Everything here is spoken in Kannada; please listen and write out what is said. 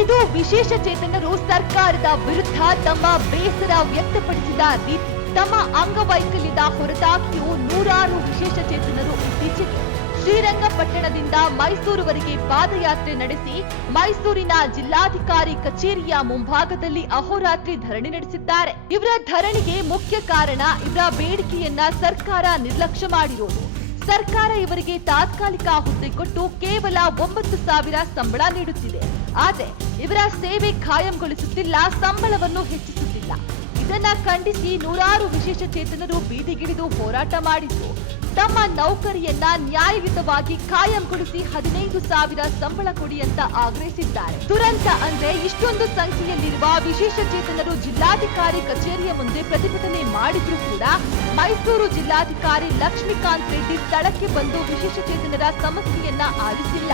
ಇದು ವಿಶೇಷ ಚೇತನರು ಸರ್ಕಾರದ ವಿರುದ್ಧ ತಮ್ಮ ಬೇಸರ ವ್ಯಕ್ತಪಡಿಸಿದ ರೀತಿ. ತಮ್ಮ ಅಂಗವೈಕಲ್ಯದ ಹೊರತಾಗಿಯೂ ನೂರಾರು ವಿಶೇಷ ಚೇತನರು ಇತ್ತೀಚೆಗೆ ಶ್ರೀರಂಗಪಟ್ಟಣದಿಂದ ಮೈಸೂರುವರೆಗೆ ಪಾದಯಾತ್ರೆ ನಡೆಸಿ ಮೈಸೂರಿನ ಜಿಲ್ಲಾಧಿಕಾರಿ ಕಚೇರಿಯ ಮುಂಭಾಗದಲ್ಲಿ ಅಹೋರಾತ್ರಿ ಧರಣಿ ನಡೆಸಿದ್ದಾರೆ. ಇವರ ಧರಣಿಗೆ ಮುಖ್ಯ ಕಾರಣ ಇವರ ಬೇಡಿಕೆಯನ್ನ ಸರ್ಕಾರ ನಿರ್ಲಕ್ಷ್ಯ ಮಾಡಿರೋದು. ಸರ್ಕಾರ ಇವರಿಗೆ ತಾತ್ಕಾಲಿಕ ಹುದ್ದೆ ಕೊಟ್ಟು ಕೇವಲ 9,000 ಸಂಬಳ ನೀಡುತ್ತಿದೆ. ಆದರೆ ಇವರ ಸೇವೆ ಖಾಯಂಗೊಳಿಸುತ್ತಿಲ್ಲ, ಸಂಬಳವನ್ನು ಹೆಚ್ಚಿಸುತ್ತಿಲ್ಲ. ಇದನ್ನ ಖಂಡಿಸಿ ನೂರಾರು ವಿಶೇಷ ಚೇತನರು ಬೀದಿಗಿಳಿದು ಹೋರಾಟ ಮಾಡಿದ್ದು ತಮ್ಮ ನೌಕರಿಯನ್ನ ನ್ಯಾಯಯುತವಾಗಿ ಖಾಯಂಗೊಳಿಸಿ 15,000 ಸಂಬಳ ಕೊಡಿ ಅಂತ ಆಗ್ರಹಿಸಿದ್ದಾರೆ. ದುರಂತ ಅಂದ್ರೆ ಇಷ್ಟೊಂದು ಸಂಖ್ಯೆಯಲ್ಲಿರುವ ವಿಶೇಷ ಚೇತನರು ಜಿಲ್ಲಾಧಿಕಾರಿ ಕಚೇರಿಯ ಮುಂದೆ ಪ್ರತಿಭಟನೆ ಮಾಡಿದ್ರೂ ಕೂಡ ಮೈಸೂರು ಜಿಲ್ಲಾಧಿಕಾರಿ ಲಕ್ಷ್ಮೀಕಾಂತ್ ರೆಡ್ಡಿ ಸ್ಥಳಕ್ಕೆ ಬಂದು ವಿಶೇಷ ಚೇತನರ ಸಮಸ್ಯೆಯನ್ನ ಆಲಿಸಿಲ್ಲ.